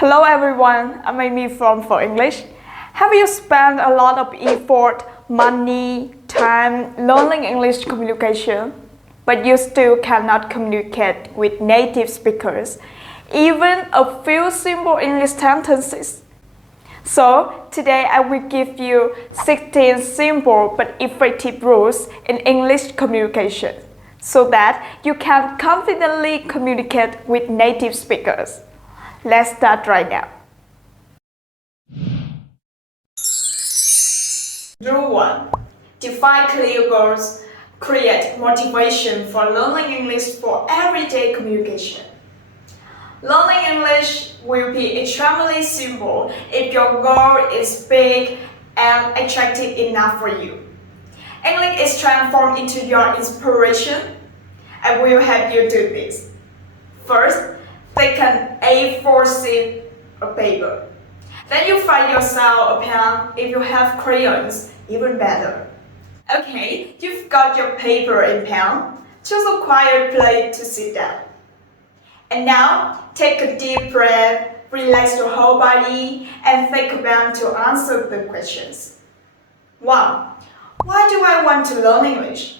Hello everyone, I'm Amy from Pho English. Have you spent a lot of effort, money, time learning English communication, but you still cannot communicate with native speakers, even a few simple English sentences? So, today I will give you 16 simple but effective rules in English communication so that you can confidently communicate with native speakers. Let's start right now. Rule 1. Define clear goals. Create motivation for learning English for everyday communication. Learning English will be extremely simple if your goal is big and attractive enough for you. English is transformed into your inspiration. I will help you do this. First, take an A4 sheet of paper. Then you find yourself a pen. If you have crayons, even better. Okay, you've got your paper and pen. Choose a quiet place to sit down. And now, take a deep breath, relax your whole body, and think about to answer the questions. 1. Why do I want to learn English?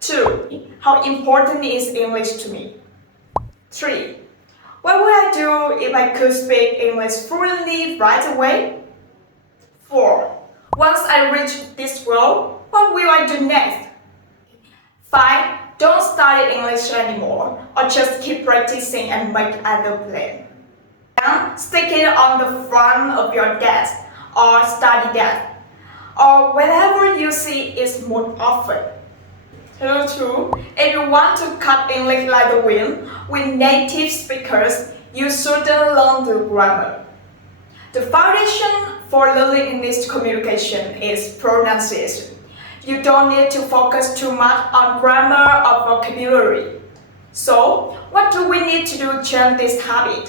2. How important is English to me? 3. What would I do if I could speak English fluently right away? 4. Once I reach this goal, what will I do next? 5. Don't study English anymore, or just keep practicing and make other plans. Then stick it on the front of your desk or study desk, or wherever you see it most often. Rule 2. If you want to cut English like the wind with native speakers, you shouldn't learn the grammar. The foundation for learning English communication is pronunciation. You don't need to focus too much on grammar or vocabulary. So, what do we need to do to change this habit?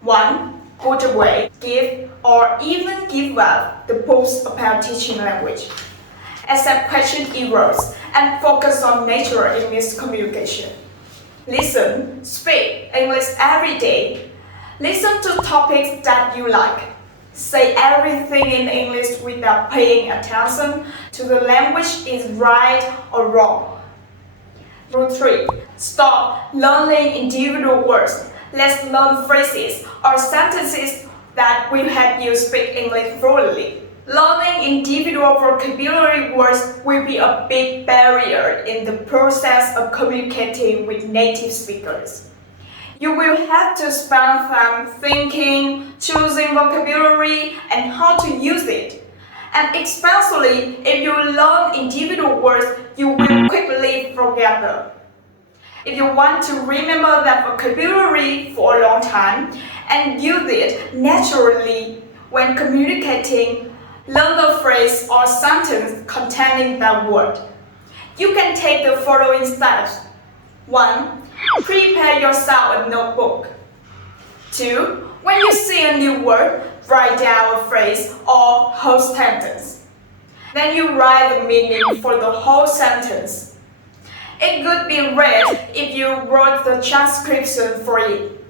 1. Put away, give, or even give up the books about teaching language. Accept question errors and focus on natural English communication. Listen, speak English every day. Listen to topics that you like. Say everything in English without paying attention to the language is right or wrong. Rule 3. Stop learning individual words. Let's learn phrases or sentences that will help you speak English fluently. Learning individual vocabulary words will be a big barrier in the process of communicating with native speakers. You will have to spend time thinking, choosing vocabulary, and how to use it. And especially if you learn individual words, you will quickly forget them. If you want to remember that vocabulary for a long time and use it naturally when communicating, learn the phrase or sentence containing that word. You can take the following steps. 1. Prepare yourself a notebook. 2. When you see a new word, write down a phrase or whole sentence. Then you write the meaning for the whole sentence. It could be read if you wrote the transcription for it.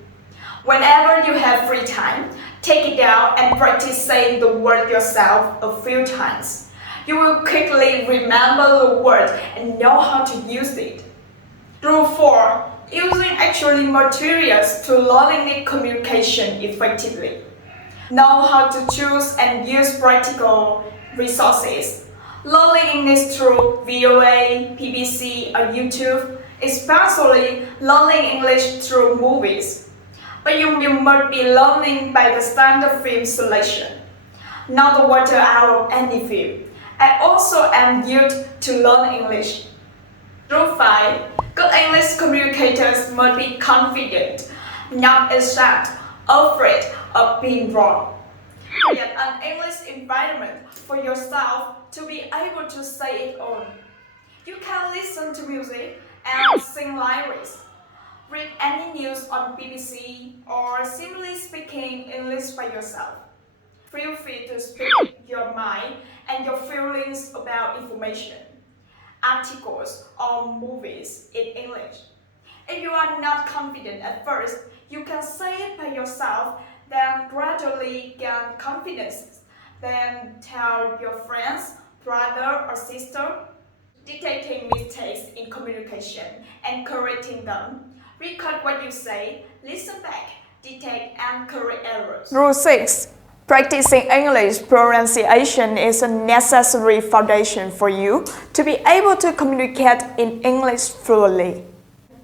Whenever you have free time, take it down and practice saying the word yourself a few times. You will quickly remember the word and know how to use it. Rule 4. Using actual materials to learning communication effectively. Know how to choose and use practical resources. Learning English through VOA, BBC, or YouTube, especially learning English through movies. But you must be learning by the standard film selection, not the water out of any film. I also am used to learn English. Rule 5. Good English communicators must be confident, not ashamed, afraid of being wrong. Create an English environment for yourself to be able to say it all. You can listen to music and sing lyrics. Read any news on BBC or simply speaking English by yourself. Feel free to speak your mind and your feelings about information, articles, or movies in English. If you are not confident at first, you can say it by yourself. yourself, then gradually gain confidence. Then tell your friends, brother or sister. Detecting mistakes in communication and correcting them. Record what you say, listen back, detect and correct errors. Rule 6. Practicing English pronunciation is a necessary foundation for you to be able to communicate in English fluently.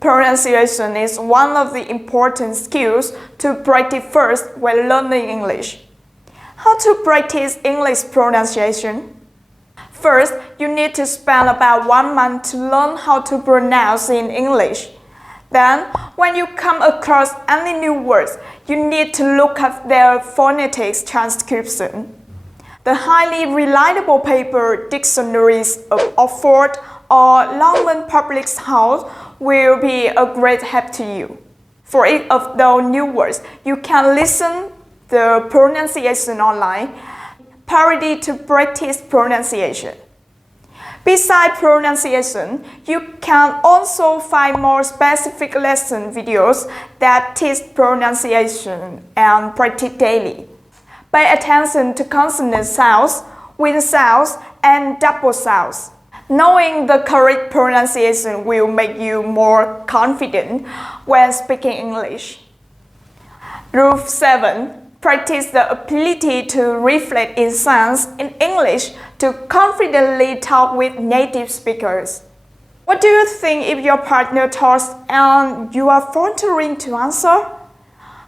Pronunciation is one of the important skills to practice first when learning English. How to practice English pronunciation? First, you need to spend about 1 month to learn how to pronounce in English. Then, when you come across any new words, you need to look at their phonetics transcription. The highly reliable paper dictionaries of Oxford or London Public House will be a great help to you. For each of those new words, you can listen the pronunciation online. Parody to practice pronunciation. Besides pronunciation, you can also find more specific lesson videos that teach pronunciation and practice daily. Pay attention to consonant sounds, wing sounds, and double sounds. Knowing the correct pronunciation will make you more confident when speaking English. Rule 7. Practice the ability to reflect in sense in English to confidently talk with native speakers. What do you think if your partner talks and you are faltering to answer?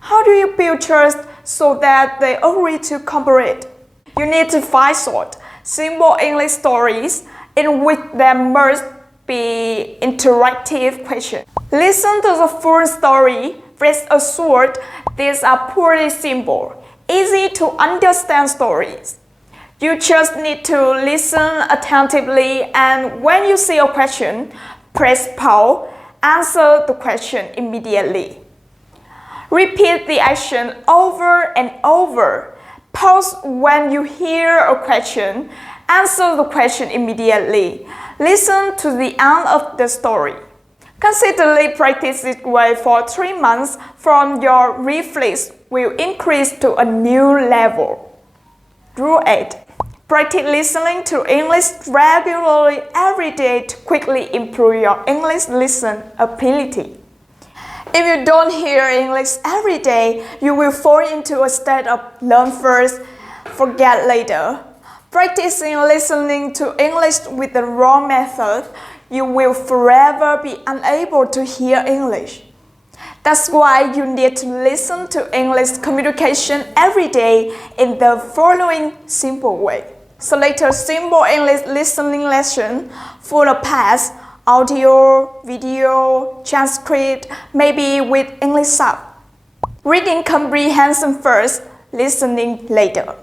How do you build trust so that they agree to cooperate? You need to find short, simple English stories in which there must be interactive questions. Listen to the full story. Rest assured, these are pretty simple, easy to understand stories. You just need to listen attentively, and when you see a question, press pause, answer the question immediately. Repeat the action over and over. Pause when you hear a question, answer the question immediately. Listen to the end of the story. Consistently practice this way for 3 months from your reflex will increase to a new level. Rule 8. Practice listening to English regularly every day to quickly improve your English listening ability. If you don't hear English every day, you will fall into a state of learn first, forget later. Practicing listening to English with the wrong method, you will forever be unable to hear English. That's why you need to listen to English communication every day in the following simple way. Select a simple English listening lesson full of past, audio, video, transcript, maybe with English sub. Reading comprehension first, listening later.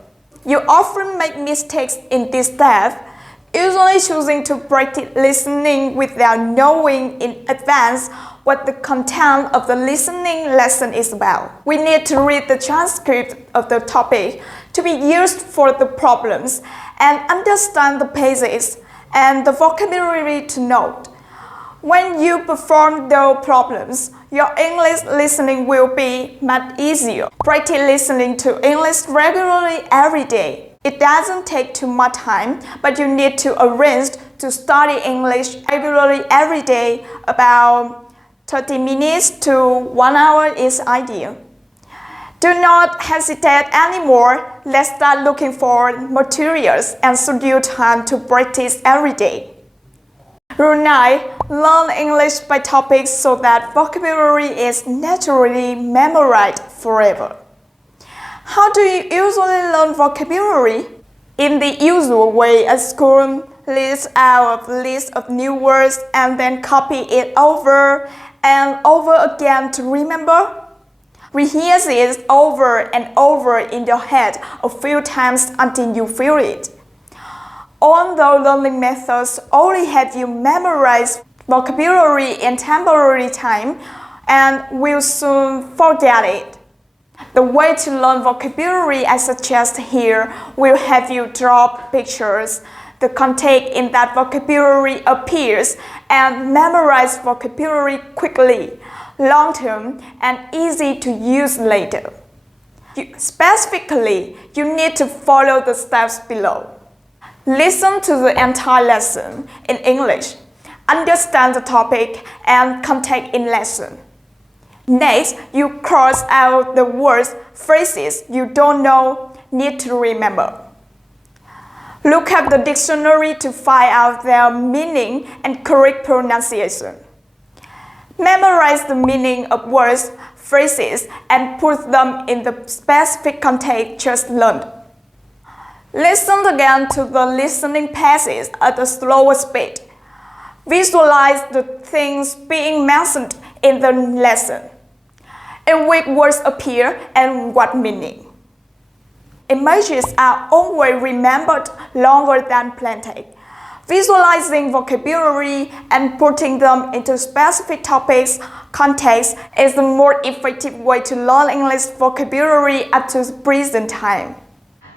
You often make mistakes in this step, usually choosing to practice listening without knowing in advance what the content of the listening lesson is about. We need to read the transcript of the topic to be used for the problems and understand the pages and the vocabulary to note. When you perform those problems, your English listening will be much easier. Practice listening to English regularly every day. It doesn't take too much time, but you need to arrange to study English regularly every day. About 30 minutes to 1 hour is ideal. Do not hesitate anymore. Let's start looking for materials and schedule time to practice every day. Rule 9. Learn English by topics so that vocabulary is naturally memorized forever. How do you usually learn vocabulary? In the usual way, a school lists out a list of new words and then copy it over and over again to remember. Rehearse it over and over in your head a few times until you feel it. Although learning methods only help you memorize vocabulary in temporary time and will soon forget it. The way to learn vocabulary I suggest here will have you draw pictures. The content in that vocabulary appears and memorize vocabulary quickly, long-term, and easy to use later. Specifically, you need to follow the steps below. Listen to the entire lesson in English. Understand the topic and context in lesson. Next, you cross out the words, phrases you don't know, need to remember. Look at the dictionary to find out their meaning and correct pronunciation. Memorize the meaning of words, phrases, and put them in the specific context just learned. Listen again to the listening passage at a slower speed. Visualize the things being mentioned in the lesson, in which words appear and what meaning. Images are always remembered longer than plain text. Visualizing vocabulary and putting them into specific topics, context is the more effective way to learn English vocabulary up to the present time.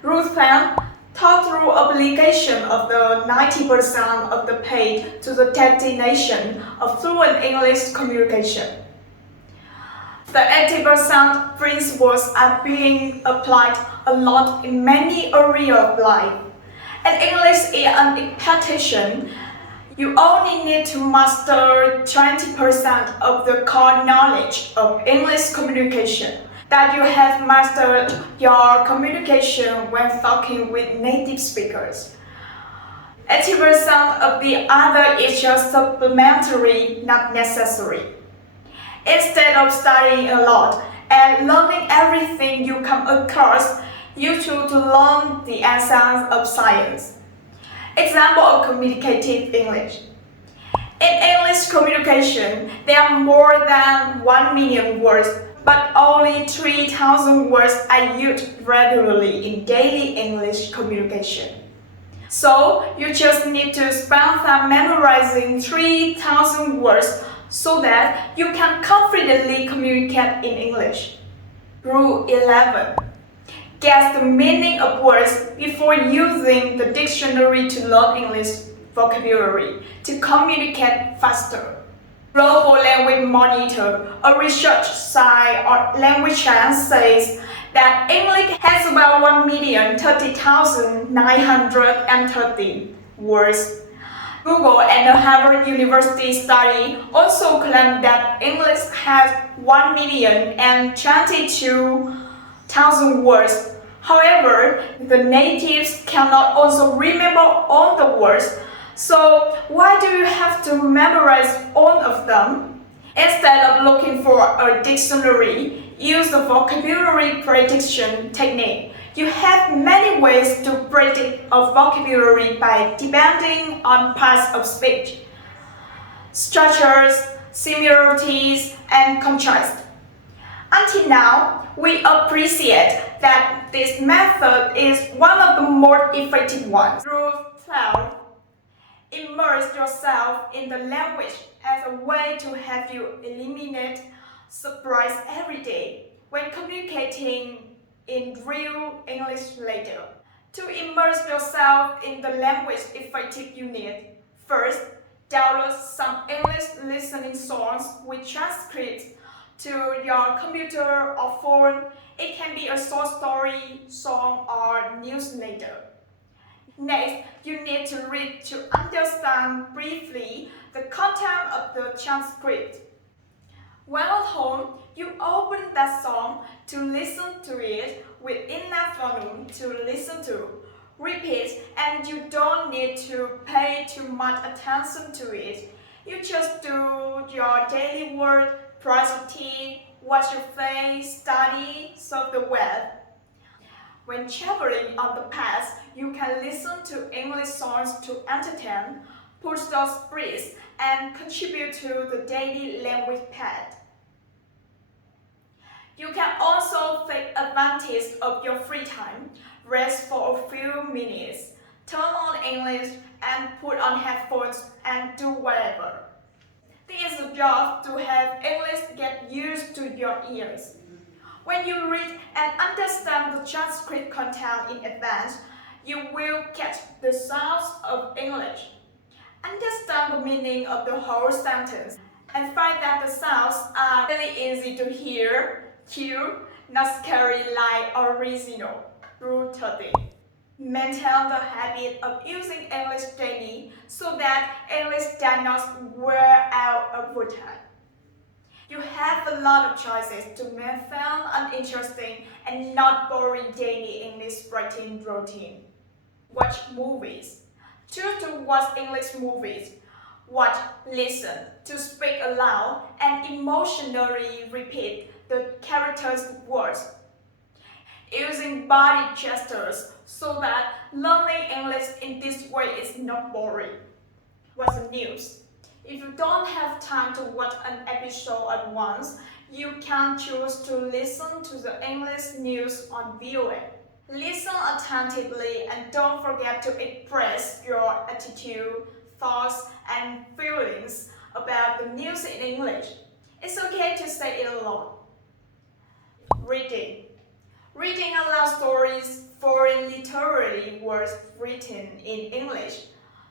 Ruth Fan taught through application of the 90% of the page to the destination of fluent English communication. The 80% principles are being applied a lot in many areas of life. And English is an expectation. You only need to master 20% of the core knowledge of English communication. That you have mastered your communication when talking with native speakers. 80% of the other is just supplementary, not necessary. Instead of studying a lot and learning everything you come across, you choose to learn the essence of science. Example of communicative English. In English communication, there are more than 1 million words, but only 3,000 words are used regularly in daily English communication. So, you just need to spend time memorizing 3,000 words so that you can confidently communicate in English. Rule 11. Guess the meaning of words before using the dictionary to learn English vocabulary to communicate faster. Global Language Monitor, a research site on language science, says that English has about 1,030,930 words. Google and the Harvard University study also claim that English has 1,022,000 words. However, the natives cannot also remember all the words. So why do you have to memorize all of them? Instead of looking for a dictionary, use the vocabulary prediction technique. You have many ways to predict a vocabulary by depending on parts of speech, structures, similarities, and contrast. Until now, we appreciate that this method is one of the more effective ones. Rule 12. Immerse yourself in the language as a way to have you eliminate surprise every day when communicating in real English later. To immerse yourself in the language effective you need, first, download some English listening songs with transcripts to your computer or phone. It can be a short story, song, or newsletter. Next, you need to read to understand briefly the content of the transcript. When at home, you open that song to listen to it with enough volume to listen to. Repeat, and you don't need to pay too much attention to it. You just do your daily work, brush your teeth, wash your face, study, surf the web. When traveling on the path, you can listen to English songs to entertain, push those spirits, and contribute to the daily language pad. You can also take advantage of your free time, rest for a few minutes, turn on English, and put on headphones and do whatever. This is a job to have English get used to your ears. When you read and understand the transcript content in advance, you will catch the sounds of English, understand the meaning of the whole sentence, and find that the sounds are really easy to hear, cue, not scary like original. Rule 13. Maintain the habit of using English daily so that English does not wear out over time. You have a lot of choices to maintain an interesting and not boring daily English writing routine. Watch movies. Choose to watch English movies. Watch, listen, to speak aloud, and emotionally repeat the characters' words. Using body gestures so that learning English in this way is not boring. Watch the news. If you don't have time to watch an episode at once, you can choose to listen to the English news on VOA. Listen attentively and don't forget to express your attitude, thoughts, and feelings about the news in English. It's okay to say it alone. Reading. Reading allows stories, foreign literary words written in English.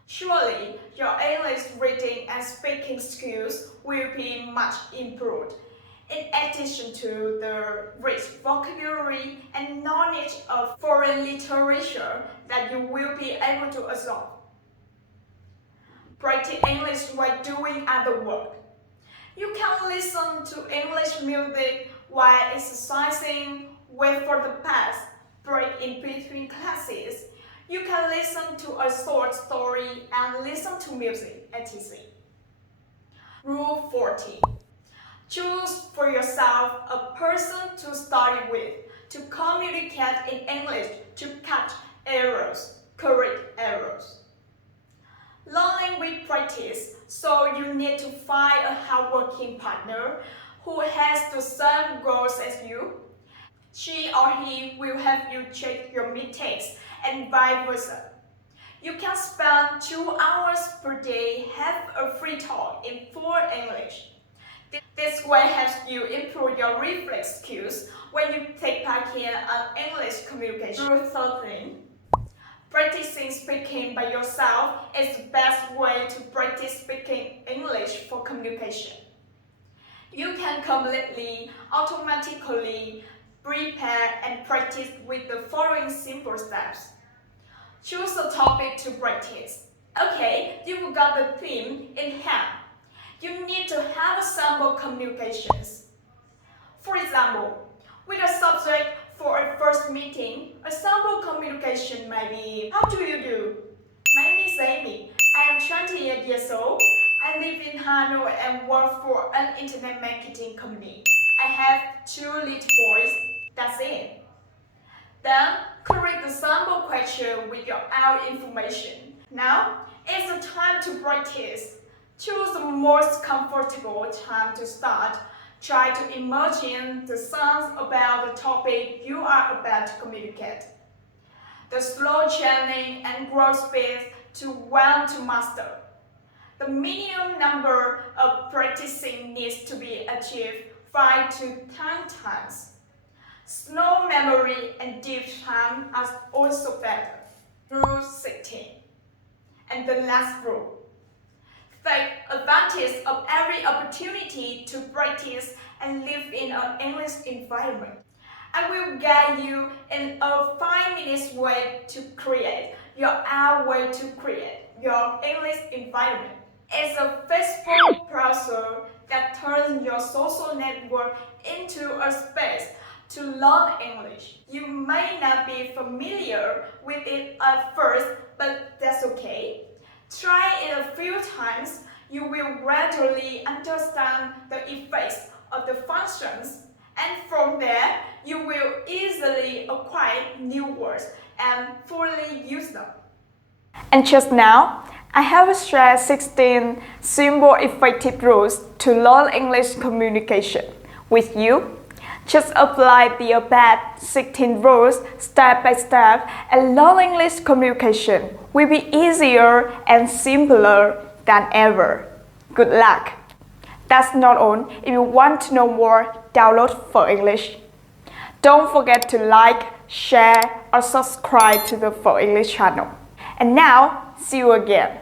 Surely, your English reading and speaking skills will be much improved. In addition to the rich vocabulary and knowledge of foreign literature that you will be able to absorb. Practice English while doing other work. You can listen to English music while exercising, wait for the bus, break in between classes. You can listen to a short story and listen to music, etc. Rule 14. Choose for yourself a person to study with, to communicate in English, to catch errors, correct errors. Learning with practice, so you need to find a hardworking partner who has the same goals as you. She or he will help you check your mistakes and vice versa. You can spend 2 hours per day have a free talk in full English. This way helps you improve your reflex skills when you take part in an English communication. Rule 13. Practicing speaking by yourself is the best way to practice speaking English for communication. You can completely, automatically prepare and practice with the following simple steps. Choose a topic to practice. Okay, you've got the theme in hand. You need to have sample communications. For example, with a subject for a first meeting, a sample communication may be, how do you do? My name is Amy. I am 28 years old. I live in Hanoi and work for an internet marketing company. I have 2 little boys. That's it. Then, correct the sample question with your own information. Now, it's the time to practice. Choose the most comfortable time to start. Try to imagine the sense about the topic you are about to communicate. The slow chaining and growth speed to 1 to master. The minimum number of practicing needs to be achieved 5 to 10 times. Slow memory and deep time are also better. Rule 16. And the last rule. Take advantage of every opportunity to practice and live in an English environment. I will guide you in a 5-minute way to create your own way to create your English environment. It's a Facebook browser that turns your social network into a space to learn English. You may not be familiar with it at first, but that's okay. Try it a few times. You will gradually understand the effects of the functions, and from there, you will easily acquire new words and fully use them. And just now, I have shared 16 simple effective rules to learn English communication with you. Just apply the above 16 rules step by step and learn English communication will be easier and simpler than ever. Good luck! That's not all. If you want to know more, download Pho English. Don't forget to like, share, or subscribe to the Pho English channel. And now, see you again.